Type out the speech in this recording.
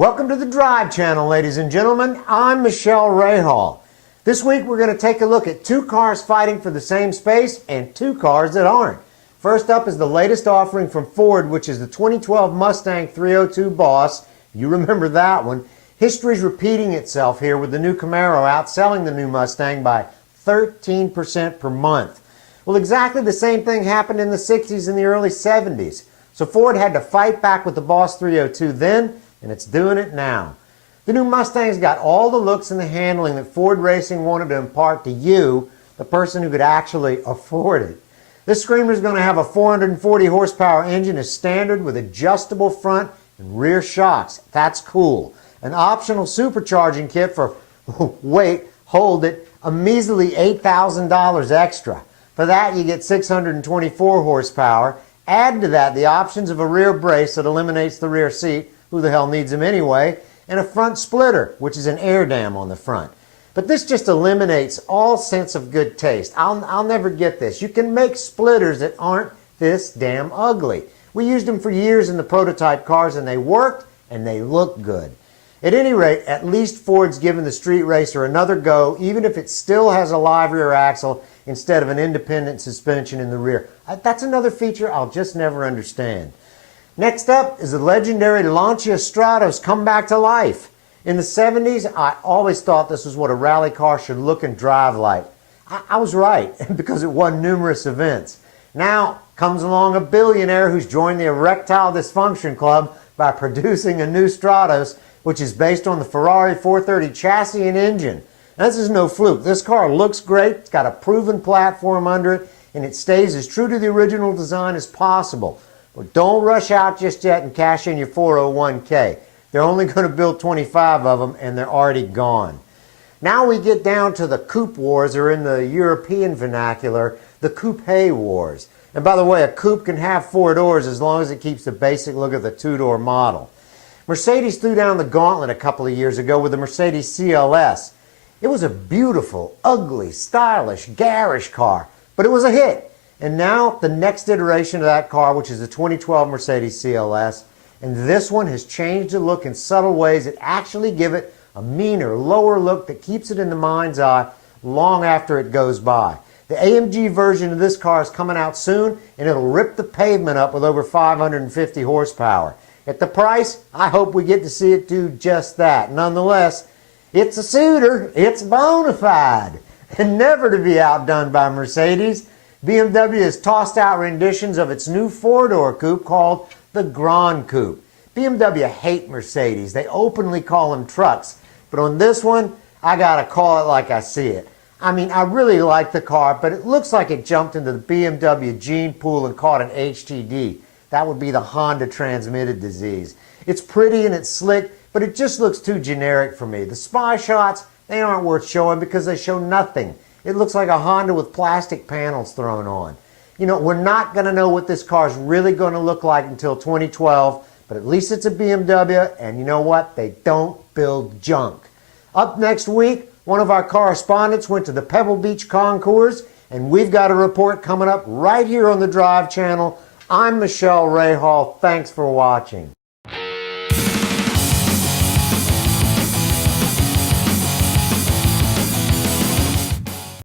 Welcome to the Drive Channel, ladies and gentlemen. I'm MICHELE RAHAL. This week we're going to take a look at two cars fighting for the same space and two cars that aren't. First up is the latest offering from Ford, which is the 2012 Mustang 302 Boss. You remember that one. History's repeating itself here with the new Camaro outselling the new Mustang by 13% per month. Well, exactly the same thing happened in the 60s and the early 70s. So Ford had to fight back with the Boss 302 then, and it's doing it now. The new Mustang's got all the looks and the handling that Ford Racing wanted to impart to you, the person who could actually afford it. This Screamer's going to have a 440 horsepower engine as standard with adjustable front and rear shocks. That's cool. An optional supercharging kit for, wait, hold it, a measly $8,000 extra. For that you get 624 horsepower. Add to that the options of a rear brace that eliminates the rear seat, who the hell needs them anyway, and a front splitter, which is an air dam on the front. But this just eliminates all sense of good taste. I'll never get this. You can make splitters that aren't this damn ugly. We used them for years in the prototype cars and they worked and they look good. At any rate, at least Ford's given the street racer another go, even if it still has a live rear axle instead of an independent suspension in the rear. That's another feature I'll just never understand. Next up is the legendary LANCIA STRATOS come back to life. In the 70s, I always thought this was what a rally car should look and drive like. I was right, because it won numerous events. Now comes along a billionaire who's joined the erectile dysfunction club by producing a new Stratos, which is based on the Ferrari 430 chassis and engine. Now, this is no fluke. This car looks great, it's got a proven platform under it, and it stays as true to the original design as possible. But don't rush out just yet and cash in your 401k. They're only going to build 25 of them, and they're already gone. Now we get down to the coupe wars, or in the European vernacular, the coupe wars. And by the way, a coupe can have 4 doors as long as it keeps the basic look of the 2-door model. Mercedes threw down the gauntlet a couple of years ago with the Mercedes CLS. It was a beautiful, ugly, stylish, garish car, but it was a hit. And now the next iteration of that car, which is the 2012 Mercedes CLS, and this one has changed the look in subtle ways that actually give it a meaner, lower look that keeps it in the mind's eye long after it goes by. The AMG version of this car is coming out soon, and it'll rip the pavement up with over 550 horsepower. At the price, I hope we get to see it do just that. Nonetheless, it's a suitor, it's bona fide, and never to be outdone by Mercedes. BMW has tossed out renditions of its new 4-door coupe called the Grand Coupe. BMW hate Mercedes. They openly call them trucks. But on this one, I gotta call it like I see it. I mean, I really like the car, but it looks like it jumped into the BMW gene pool and caught an HTD. That would be the Honda transmitted disease. It's pretty and it's slick, but it just looks too generic for me. The spy shots, they aren't worth showing because they show nothing. It looks like a Honda with plastic panels thrown on. You know, we're not going to know what this car is really going to look like until 2012, but at least it's a BMW, and you know what? They don't build junk. Up next week, one of our correspondents went to the Pebble Beach concours, and we've got a report coming up right here on the Drive Channel. I'm MICHELE RAHAL. Thanks for watching.